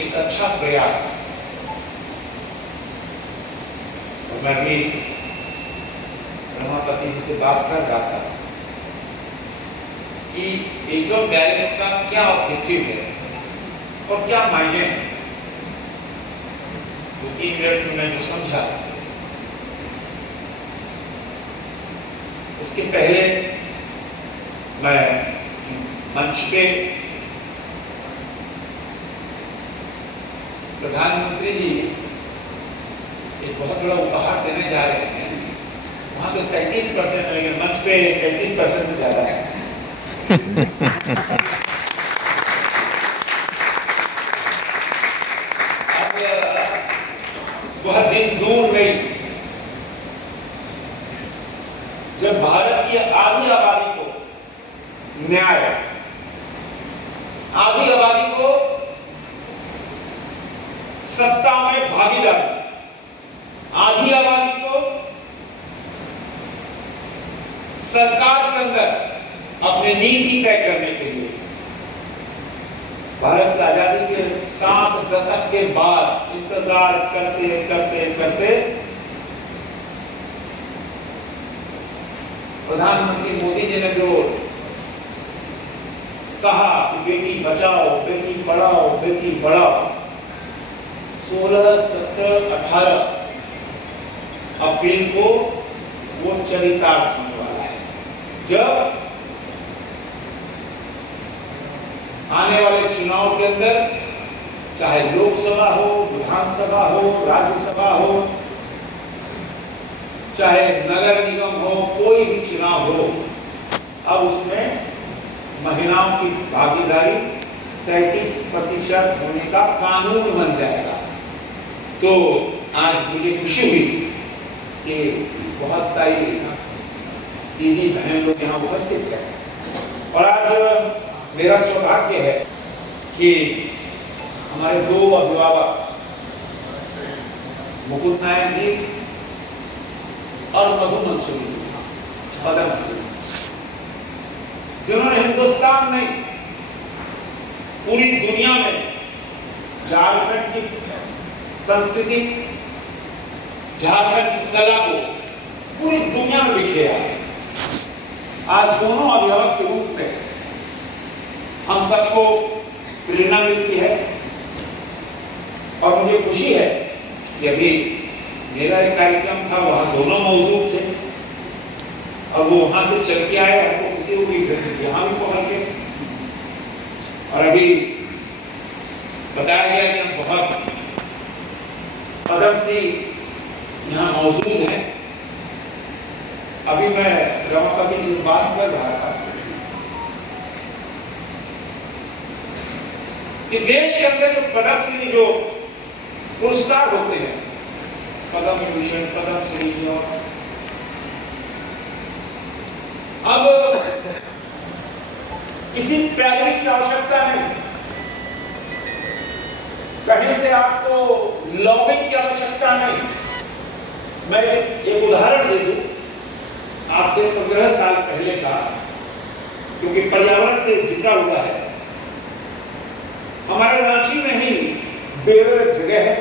एक अच्छा प्रयास। और मैं भी रमापति जी से बात कर रहा था कि एकदम बैलेंस का क्या ऑब्जेक्टिव है और क्या मायने हैं। 2-3 मिनट में मैं जो समझा, उसके पहले मैं मंच पे प्रधानमंत्री जी एक बहुत बड़ा उपहार देने जा रहे हैं। वहां तो 33% है, मंच पे 33% से ज्यादा है। अब वह दिन दूर नहीं जब भारत की आधी आबादी को न्याय, आधी आबादी को सत्ता में भागीदारी, आधी आबादी को सरकार के अंदर अपनी नीति तय करने के लिए भारत की आजादी के 7 दशक के बाद इंतजार करते करते करते प्रधानमंत्री मोदी जी ने जो कहा कि बेटी बचाओ, बेटी पढ़ाओ, बेटी पढ़ाओ, 16, 17, 18 अप्रैल को वो चरितार्थ होने वाला है, जब आने वाले चुनाव के अंदर चाहे लोकसभा हो, विधानसभा हो, राज्यसभा हो, चाहे नगर निगम हो, कोई भी चुनाव हो, अब उसमें महिलाओं की भागीदारी 33% होने का कानून बन जाएगा। तो आज मुझे खुशी हुई कि बहुत सारी दीदी बहन लोग यहाँ उपस्थित हैं। और आज मेरा सौभाग्य है कि हमारे 2 अभिभावक मुकुल नायक जी और मधु मंसूरी पद्मश्री, जिन्होंने हिंदुस्तान नहीं पूरी दुनिया में झारखंड की संस्कृति, झारखंड की कला को पूरी दुनिया में बिखेरा। आज दोनों अभिभावक के रूप में हम सबको प्रेरणा मिलती है। और मुझे खुशी है कि अभी मेरा एक कार्यक्रम था, वहां दोनों मौजूद थे और वो वहां से चल के आए, हमको किसी को भी यहाँ भी पहुंच गए। और अभी बताया गया कि हम बहुत पद्मश्री यहाँ मौजूद है। अभी मैं रमापति जी से बात कर रहा था कि देश के अंदर जो पद्मश्री जो पुरस्कार होते हैं, पद्म विभूषण, पद्मश्री, अब किसी पैरवी की आवश्यकता नहीं, कहीं से आपको लॉबिंग की आवश्यकता नहीं। मैं एक उदाहरण दे दूं, आज से 15 साल पहले का, क्योंकि पर्यावरण से जुड़ा हुआ है। हमारे रांची में ही बेड़ो एक जगह है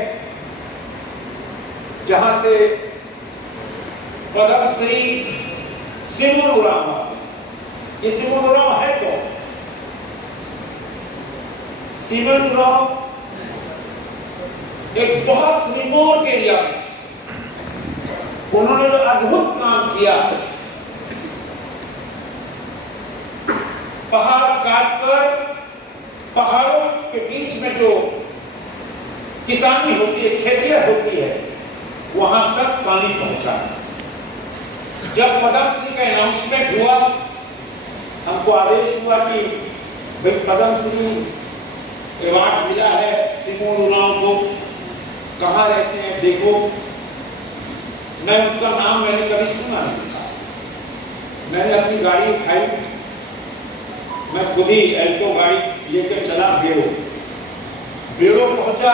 जहां से पद्मश्री सिमोन उरांव, ये सिमोन उरांव है कौन? सिमोन उरांव एक बहुत रिमोट एरिया में उन्होंने जो अद्भुत काम किया, पहाड़ काटकर पहाड़ों के बीच में जो किसानी होती है, खेतियां होती है, वहां तक पानी पहुंचा। जब पद्मश्री का अनाउंसमेंट हुआ, हमको आदेश हुआ कि पद्मश्री अवार्ड मिला है सिमोन उरांव को, कहाँ रहते हैं देखो। मैं उनका नाम मैंने कभी सुना नहीं था। मैंने अपनी गाड़ी उठाई, मैं खुद ही एल्टो गाड़ी लेकर चला बेड़ो पहुंचा।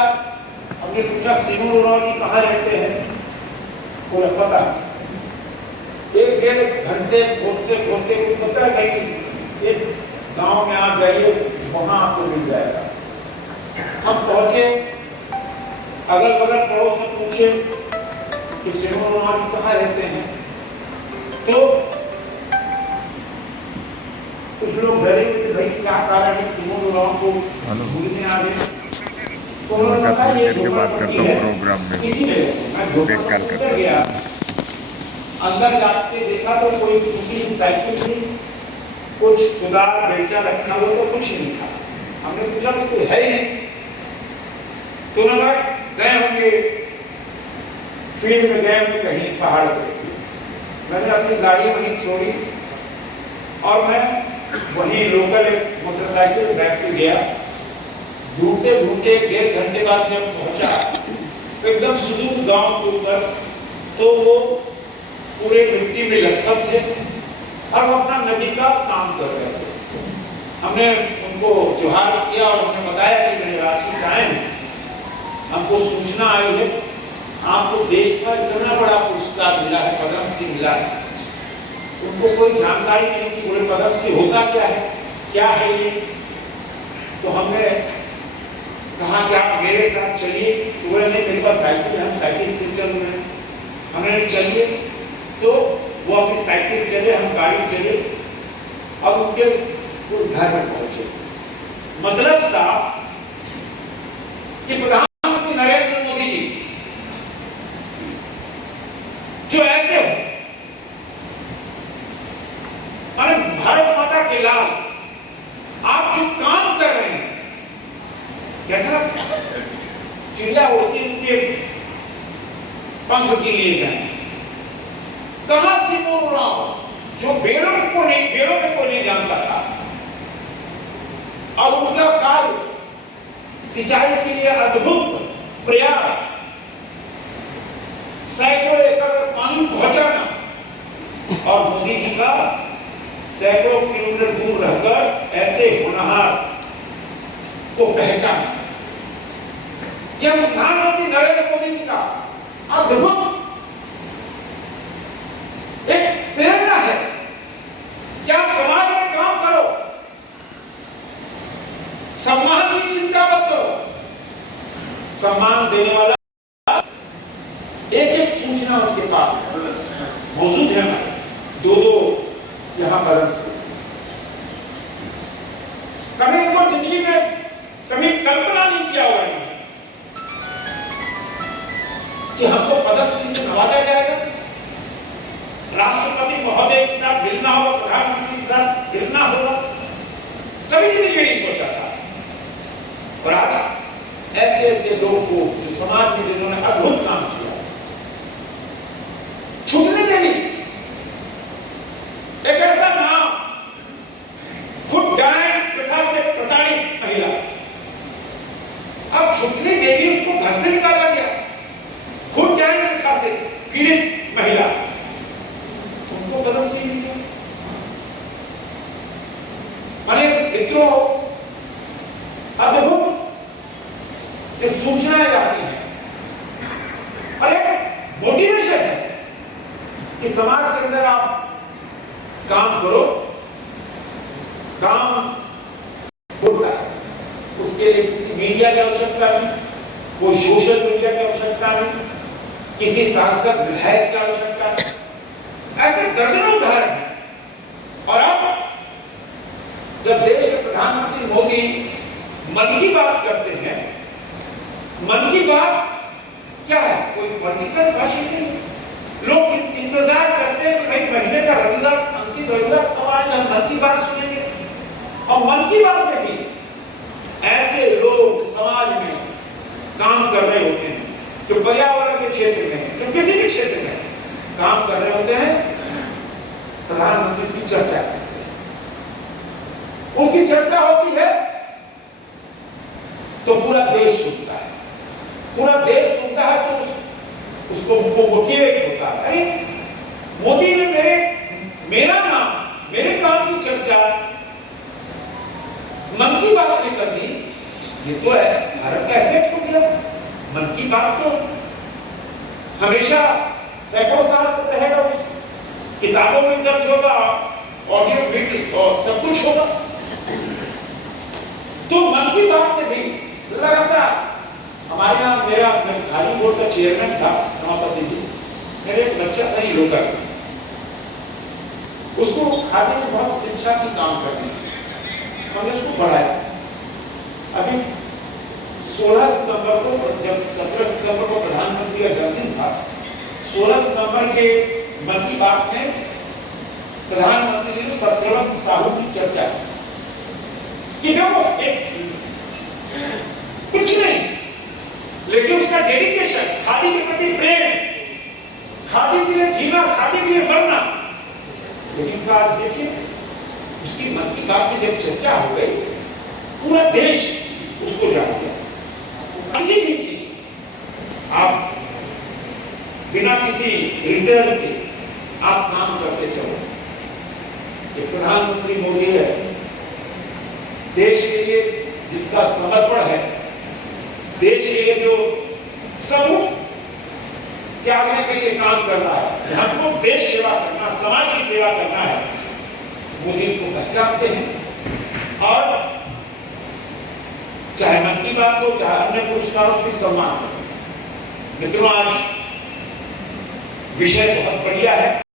हमने पूछा सिमोन उरांव जी कहाँ रहते हैं? बोला पता। 1-1.5 घंटे खोजते खोजते कुछ पता नहीं, इस गांव में आप जाइए, वहां आपको मिल जाएगा। हम पहुंचे, अगल बगल पड़ोस से पूछे कि सिमोन रोनाल्ड कहाँ रहते हैं, तो कुछ लोग डरे कि भाई क्या कारण है सिमोन रोनाल्ड को भूलने आ गए। तो उन्होंने कहा ये धोखाधड़ी है, इसीलिए मैं धोखाधड़ी कर गया। अंदर जाके देखा तो कोई किसी सी साइकिल थी, कुछ कुदार बेलचा रखा हुआ तो कुछ नहीं था। हमने पूछा कि कोई है ही नहीं, तो उन्होंने गए होंगे फील्ड में, गए होंगे कहीं पहाड़ पे। मैंने अपनी गाड़ी वहीं छोड़ी और मैं वहीं लोकल एक मोटरसाइकिल बैठ के गया। ढूंढते ढूंढते 1.5 घंटे बाद जब पहुंचा तो एकदम सुदूर गांव के ऊपर, तो वो पूरे मिट्टी में लथपथ थे और वो अपना नदी का काम कर रहे थे। हमने उनको जोहार किया और उन्हें बताया कि मेरे रांची से आए, हमको सूचना आई है आपको देश का इतना बड़ा पुरस्कार मिला है, पद्मश्री मिला है। उनको कोई जानकारी नहीं कि बोले पद्मश्री होता क्या है ये। तो हमने कहा कि आप मेरे साथ चलिए, तो बोले नहीं मेरे पास साइकिल है, हम साइकिल से चल रहे हैं। हमने चलिए, तो वो अपनी साइकिल से चले, हम गाड़ी चले और उनके घर में पहुंचे। मतलब साफ कि प्रधानमंत्री नरेंद्र मोदी जी जो ऐसे हो, माने भारत माता के लाल, आप जो काम कर रहे हैं, कहते ना चिड़िया उड़ती उनके पंख के लिए जाए। कहां सिमोन रोनाल्ड जो बेरों को नहीं जानता था, और उनका कार्य सिंचाई के लिए अद्भुत प्रयास, सैकड़ों एकड़ पानी पहुंचाना, और मोदी जी का सैकड़ों किलोमीटर दूर रहकर ऐसे होनहार को पहचाना, यह प्रधानमंत्री नरेंद्र मोदी जी का अद्भुत एक प्रेरणा है कि आप समाज में काम करो, सम्मान की चिंता मत करो। सम्मान देने वाला एक एक सूचना उसके पास मौजूद है। दो यहां बदल से कभी इनको जिंदगी में कभी कल्पना नहीं किया हुआ है कि हमको पद्मश्री से नवाजा जाएगा, राष्ट्रपति महोदय के साथ मिलना होगा, प्रधानमंत्री के साथ मिलना होगा, कभी जिंदगी में नहीं सोचा था। और आज ऐसे ऐसे लोग को जो समाज में जिन्होंने अद्भुत काम किया, छुपने देवी एक ऐसा नाम, खुद डायन प्रथा से प्रताड़ित महिला, अब छुपने देवी उसको घर से निकाला गया, खुद डायन प्रथा से पीड़ित महिला, उनको पद्मश्री मिली। माने मित्रों, अद्भुत जो सूचनाएं आती हैं और एक मोटिवेशन है कि समाज के अंदर आप काम करो, काम होता है, उसके लिए किसी मीडिया की आवश्यकता नहीं, कोई सोशल मीडिया की आवश्यकता नहीं, किसी सांसद विधायक की आवश्यकता नहीं। ऐसे दर्जनों उदाहरण हैं। और अब जब देश के प्रधानमंत्री मोदी मन की बात करते हैं, मन की बात क्या है, कोई पॉलिटिकल भाषण नहीं। लोग इंतजार करते हैं कि भाई महीने का रविवार, अंतिम रविवार कब आएगा, मन की बात सुनेंगे। और मन की बात में भी ऐसे लोग समाज में काम कर रहे होते हैं जो पर्यावरण के क्षेत्र में, जो किसी भी क्षेत्र में काम कर रहे होते हैं, प्रधानमंत्री की चर्चा करते हैं। उसकी चर्चा होती है तो पूरा देश सुनता है, पूरा देश सुनता है तो उसको मोटिवेट होता है। मोदी ने मेरा नाम, मेरे काम की चर्चा मन की बात ने कर दी, ये तो है भारत का एसेट हो गया। मन की बात तो हमेशा सैकड़ों साल तक रहेगा, उस किताबों में दर्ज होगा, ऑडियो वीडियो और सब कुछ होगा। तो मन की बात में भी लगातार हमारे यहाँ मेरा खादी बोर्ड का चेयरमैन था रमापति जी, मेरे एक बच्चा था ये लोकर, उसको खादी में बहुत इच्छा की काम करने की, हमने उसको बढ़ाया। अभी 16 सितंबर को, जब 17 सितंबर को प्रधानमंत्री का जन्मदिन था, 16 सितंबर के मन की बात में प्रधानमंत्री ने सत्यवंत साहू की चर्चा की कि वो कुछ नहीं, लेकिन उसका डेडिकेशन, खादी के प्रति प्रेम, खादी के लिए जीना, खादी के लिए मरना। लेकिन आप देखिए, उसकी मन की बात की जब चर्चा हो गई, पूरा देश उसको जान गया। किसी भी चीज आप बिना किसी रिटर्न के आप काम करते चलो। ये प्रधानमंत्री मोदी है, देश के लिए जिसका समर्पण है, देश के लिए जो समूह त्यागने के लिए काम कर रहा है, हमको देश सेवा करना, समाज की सेवा करना है, मोदी को पहचानते हैं। और चाहे मन की बात हो, चाहे अन्य पुरस्कारों की सम्मान हो। मित्रों, आज विषय बहुत बढ़िया है।